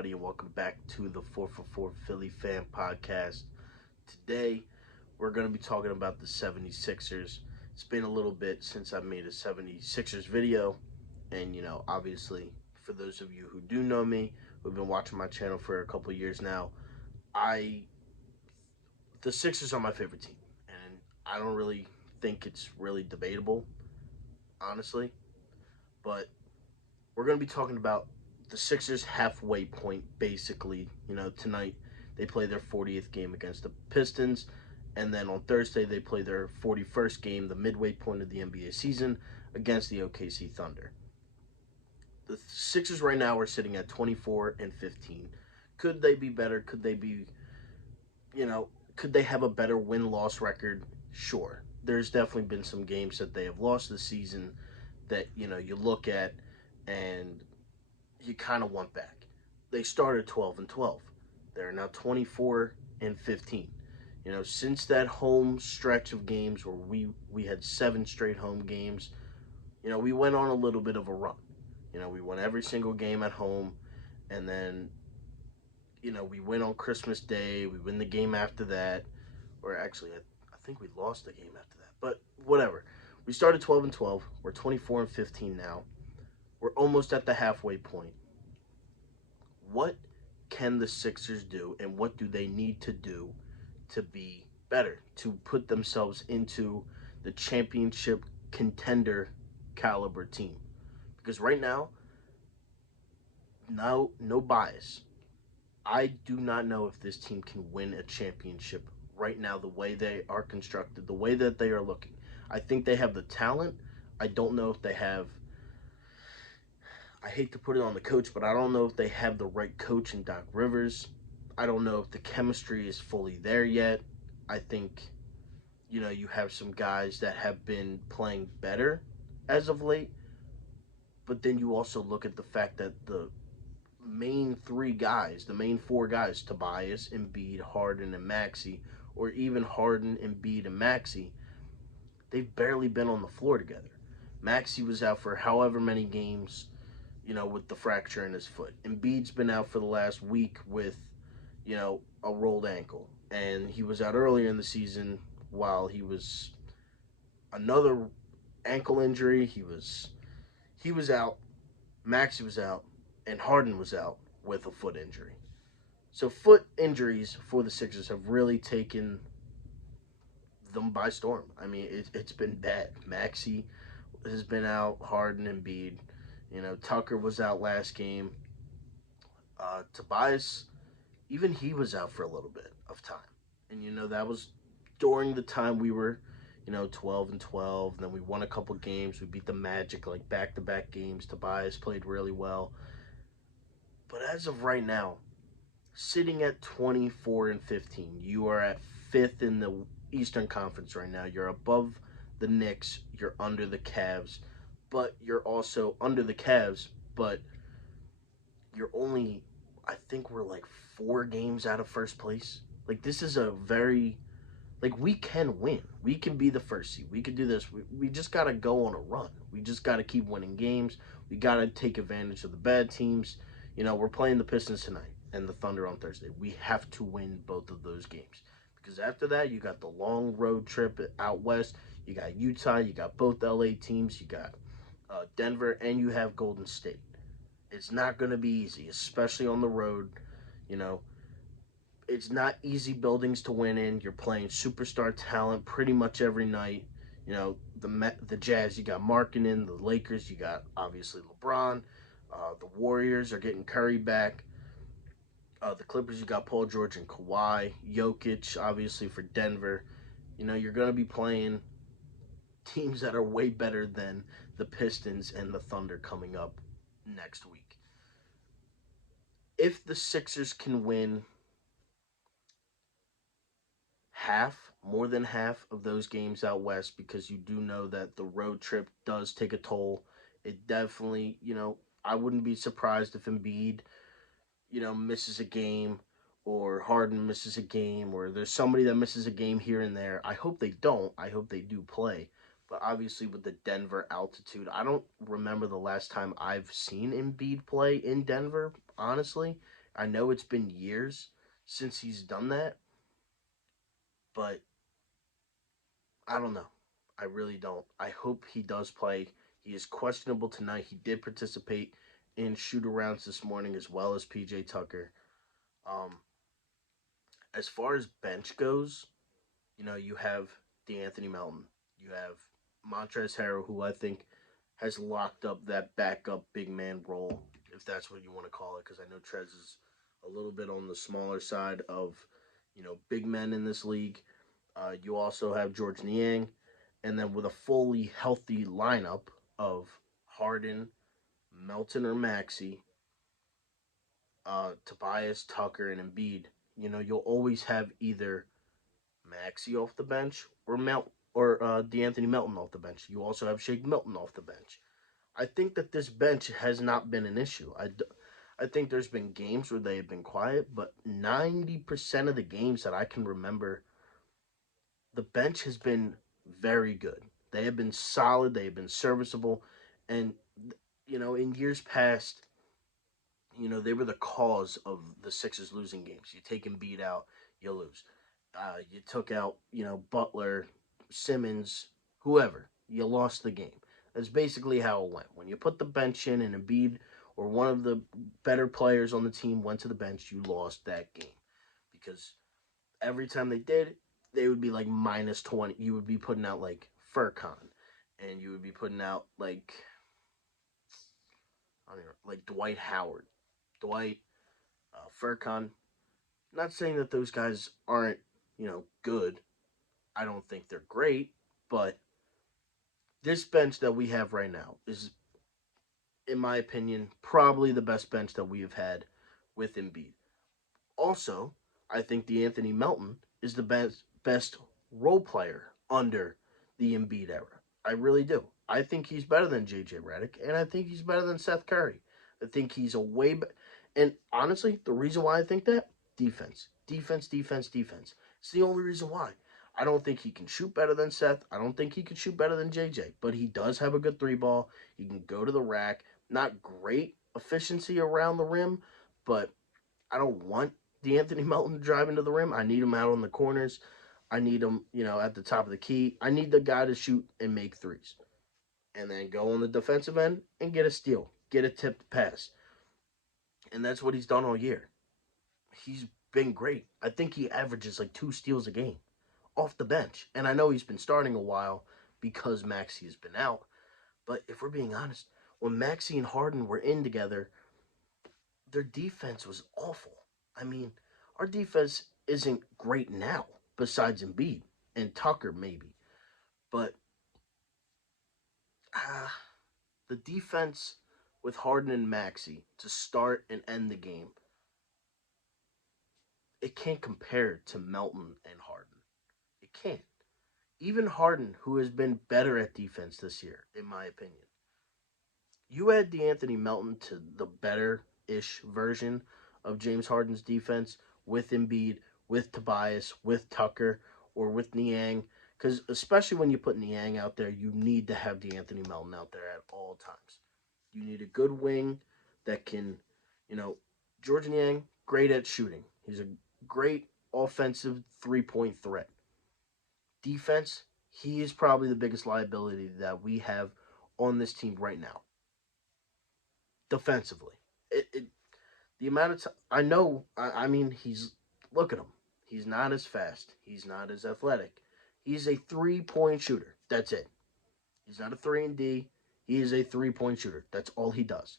everybody, and welcome back to the 4 for 4 Philly Fan Podcast. Today, we're going to be talking about the 76ers. It's been a little bit since I made a 76ers video, and obviously, for those of you who do know me, who've been watching my channel for a couple years now, I the Sixers are my favorite team, and I don't really think it's really debatable, honestly, but we're going to be talking about the Sixers halfway point, basically. Tonight they play their 40th game against the Pistons, and then on Thursday they play their 41st game, the midway point of the NBA season, against the OKC Thunder. The Sixers right now are sitting at 24 and 15. Could they be better? You know, could they have a better win-loss record? Sure. There's definitely been some games that they have lost this season that, you look at and you kind of want back. They started 12 and 12. They're now 24 and 15. Since that home stretch of games where we had 7 straight home games, we went on a little bit of a run. We won every single game at home, and then we win on Christmas Day. We win the game after that, or actually, I think we lost the game after that. But whatever. We started 12 and 12. We're 24 and 15 now. We're almost at the halfway point. What can the Sixers do, and what do they need to do to be better, to put themselves into the championship contender caliber team? Because right now, no bias, I do not know if this team can win a championship right now, the way they are constructed, the way that they are looking. I think they have the talent. I don't know if they have, I hate to put it on the coach, but I don't know if they have the right coach in Doc Rivers. I don't know if the chemistry is fully there yet. I think, you have some guys that have been playing better as of late. But then you also look at the fact that the main 4 guys, Tobias, Embiid, Harden, and Maxey, or even Harden, Embiid, and Maxey, they've barely been on the floor together. Maxey was out for however many games, with the fracture in his foot. Embiid's been out for the last week with, a rolled ankle. And he was out earlier in the season while he was another ankle injury. He was out, Maxey was out, and Harden was out with a foot injury. So foot injuries for the Sixers have really taken them by storm. I mean, it's been bad. Maxey has been out, Harden, Embiid. Tucker was out last game. Tobias, even he was out for a little bit of time. And, that was during the time we were, 12 and 12. And then we won a couple games. We beat the Magic, like back-to-back games. Tobias played really well. But as of right now, sitting at 24 and 15, you are at 5th in the Eastern Conference right now. You're above the Knicks. You're under the Cavs. But you're also under the Cavs, but you're only, I think we're like 4 games out of first place. Like, this is a very, we can win. We can be the first seed. We can do this. We just got to go on a run. We just got to keep winning games. We got to take advantage of the bad teams. We're playing the Pistons tonight and the Thunder on Thursday. We have to win both of those games. Because after that, you got the long road trip out west. You got Utah. You got both LA teams. You got Denver, and you have Golden State. It's not going to be easy, especially on the road. It's not easy buildings to win in. You're playing superstar talent pretty much every night. The Jazz, you got Markkanen. The Lakers, you got obviously LeBron. The Warriors are getting Curry back. The Clippers, you got Paul George and Kawhi. Jokic, obviously, for Denver. You're going to be playing teams that are way better than the Pistons and the Thunder coming up next week. If the Sixers can win more than half of those games out west, because you do know that the road trip does take a toll. It definitely, I wouldn't be surprised if Embiid, misses a game, or Harden misses a game, or there's somebody that misses a game here and there. I hope they don't. I hope they do play. But obviously with the Denver altitude, I don't remember the last time I've seen Embiid play in Denver, honestly. I know it's been years since he's done that, but I don't know. I really don't. I hope he does play. He is questionable tonight. He did participate in shoot arounds this morning as well as PJ Tucker. Um, as far as bench goes, you have DeAnthony Melton. You have Montrezl Harrell, who I think has locked up that backup big man role, if that's what you want to call it, because I know Trez is a little bit on the smaller side of, big men in this league. You also have George Niang, and then with a fully healthy lineup of Harden, Melton or Maxey, Tobias, Tucker, and Embiid, you'll always have either Maxey off the bench or DeAnthony Melton off the bench. You also have Shake Milton off the bench. I think that this bench has not been an issue. I think there's been games where they have been quiet, but 90% of the games that I can remember, the bench has been very good. They have been solid, they have been serviceable, and in years past, they were the cause of the Sixers losing games. You take Embiid out, you lose. You took out, Butler, Simmons, whoever, you lost the game. That's basically how it went. When you put the bench in and Embiid or one of the better players on the team went to the bench, you lost that game. Because every time they did, they would be like minus 20. You would be putting out like Furkan, and you would be putting out like, I don't know, like Dwight Howard. Dwight, Furkan. Not saying that those guys aren't, good. I don't think they're great, but this bench that we have right now is, in my opinion, probably the best bench that we have had with Embiid. Also, I think DeAnthony Melton is the best role player under the Embiid era. I really do. I think he's better than JJ Redick, and I think he's better than Seth Curry. I think he's a way better. And honestly, the reason why I think that, defense, defense, defense, defense. It's the only reason why. I don't think he can shoot better than Seth. I don't think he can shoot better than JJ, but he does have a good three ball. He can go to the rack. Not great efficiency around the rim, but I don't want DeAnthony Melton driving to the rim. I need him out on the corners. I need him, at the top of the key. I need the guy to shoot and make threes. And then go on the defensive end and get a steal, get a tipped pass. And that's what he's done all year. He's been great. I think he averages like 2 steals a game off the bench. And I know he's been starting a while because Maxey has been out. But if we're being honest, when Maxey and Harden were in together, their defense was awful. I mean, our defense isn't great now, besides Embiid and Tucker maybe. But uh, the defense with Harden and Maxey to start and end the game, it can't compare to Melton and Harden. It can't. Even Harden, who has been better at defense this year, in my opinion. You add DeAnthony Melton to the better-ish version of James Harden's defense with Embiid, with Tobias, with Tucker, or with Niang. Because especially when you put Niang out there, you need to have DeAnthony Melton out there at all times. You need a good wing that can, George Niang, great at shooting. He's a great offensive three-point threat. Defense, he is probably the biggest liability that we have on this team right now. Defensively, the amount of time I know. I mean, look at him. He's not as fast. He's not as athletic. He's a 3-point shooter. That's it. He's not a 3 and D. He is a 3-point shooter. That's all he does.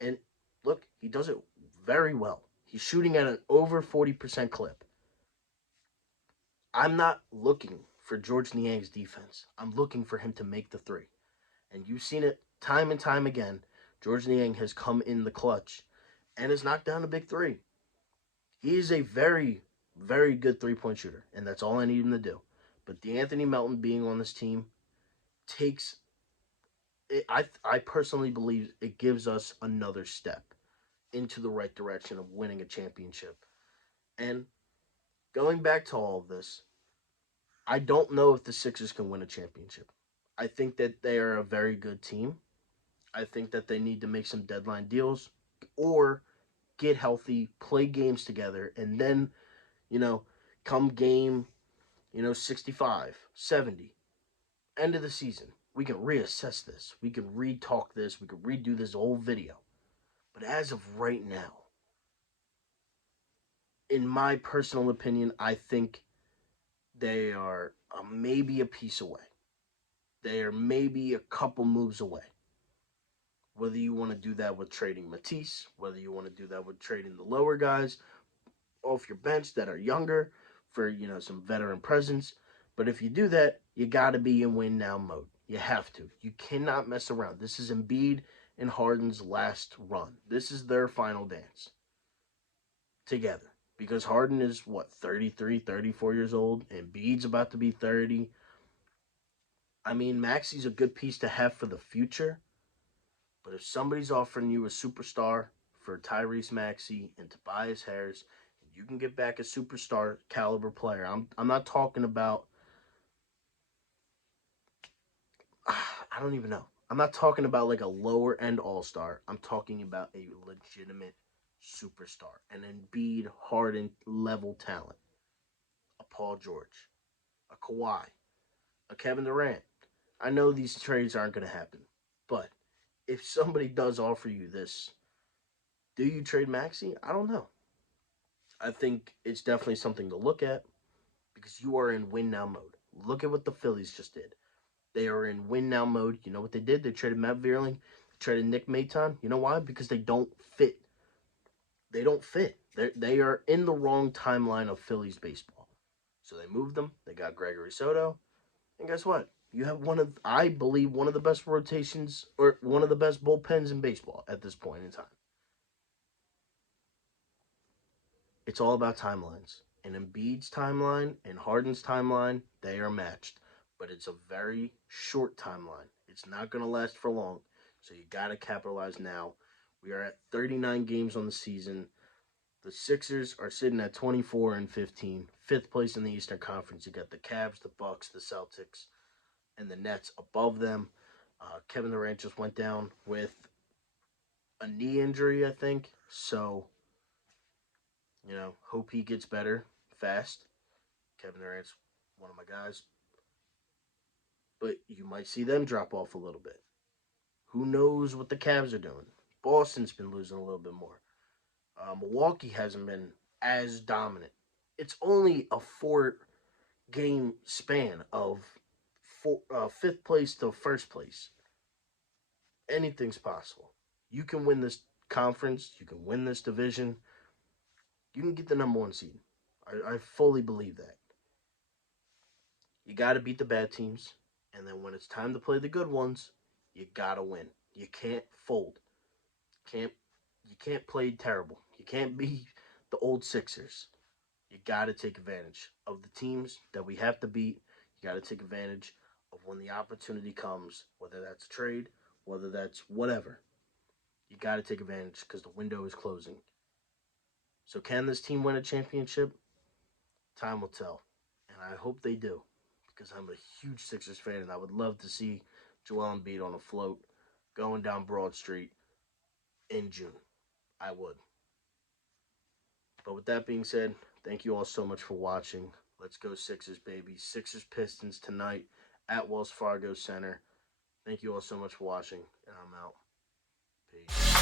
And look, he does it very well. He's shooting at an over 40% clip. I'm not looking for George Niang's defense. I'm looking for him to make the three. And you've seen it time and time again. George Niang has come in the clutch and has knocked down a big three. He is a very, very good 3-point shooter, and that's all I need him to do. But DeAnthony Melton being on this team takes it, I personally believe it gives us another step into the right direction of winning a championship. And going back to all of this, I don't know if the Sixers can win a championship. I think that they are a very good team. I think that they need to make some deadline deals or get healthy, play games together, and then, you know, come game, 65, 70, end of the season, we can reassess this. We can re-talk this. We can redo this whole video. But as of right now, in my personal opinion, I think they are maybe a piece away. They are maybe a couple moves away. Whether you want to do that with trading Matisse, whether you want to do that with trading the lower guys off your bench that are younger for, some veteran presence. But if you do that, you got to be in win now mode. You have to. You cannot mess around. This is Embiid and Harden's last run. This is their final dance together. Because Harden is, 33, 34 years old. And Embiid's about to be 30. I mean, Maxey's a good piece to have for the future. But if somebody's offering you a superstar for Tyrese Maxey and Tobias Harris, you can get back a superstar caliber player. I'm not talking about I don't even know. I'm not talking about like a lower end all-star. I'm talking about a legitimate superstar, an Embiid, Harden level talent. A Paul George, a Kawhi, a Kevin Durant. I know these trades aren't going to happen, but if somebody does offer you this, do you trade Maxey? I don't know. I think it's definitely something to look at because you are in win now mode. Look at what the Phillies just did. They are in win now mode. You know what they did? They traded Matt Vierling. They traded Nick Maton. You know why? Because they don't fit. They don't fit. They are in the wrong timeline of Phillies baseball. So they moved them. They got Gregory Soto. And guess what? You have I believe, one of the best rotations or one of the best bullpens in baseball at this point in time. It's all about timelines. And Embiid's timeline and Harden's timeline, they are matched. But it's a very short timeline. It's not going to last for long. So you got to capitalize now. We are at 39 games on the season. The Sixers are sitting at 24 and 15, fifth place in the Eastern Conference. You got the Cavs, the Bucks, the Celtics, and the Nets above them. Kevin Durant just went down with a knee injury, I think. So, hope he gets better fast. Kevin Durant's one of my guys. But you might see them drop off a little bit. Who knows what the Cavs are doing? Boston's been losing a little bit more. Milwaukee hasn't been as dominant. It's only a 4-game span of fifth place to first place. Anything's possible. You can win this conference. You can win this division. You can get the number one seed. I fully believe that. You got to beat the bad teams. And then when it's time to play the good ones, you got to win. You can't fold. You can't play terrible. You can't be the old Sixers. You got to take advantage of the teams that we have to beat. You got to take advantage of when the opportunity comes, whether that's a trade, whether that's whatever. You got to take advantage because the window is closing. So can this team win a championship? Time will tell. And I hope they do because I'm a huge Sixers fan and I would love to see Joel Embiid on a float going down Broad Street in June. I would. But with that being said, thank you all so much for watching. Let's go Sixers, baby. Sixers Pistons tonight at Wells Fargo Center. Thank you all so much for watching, and I'm out. Peace.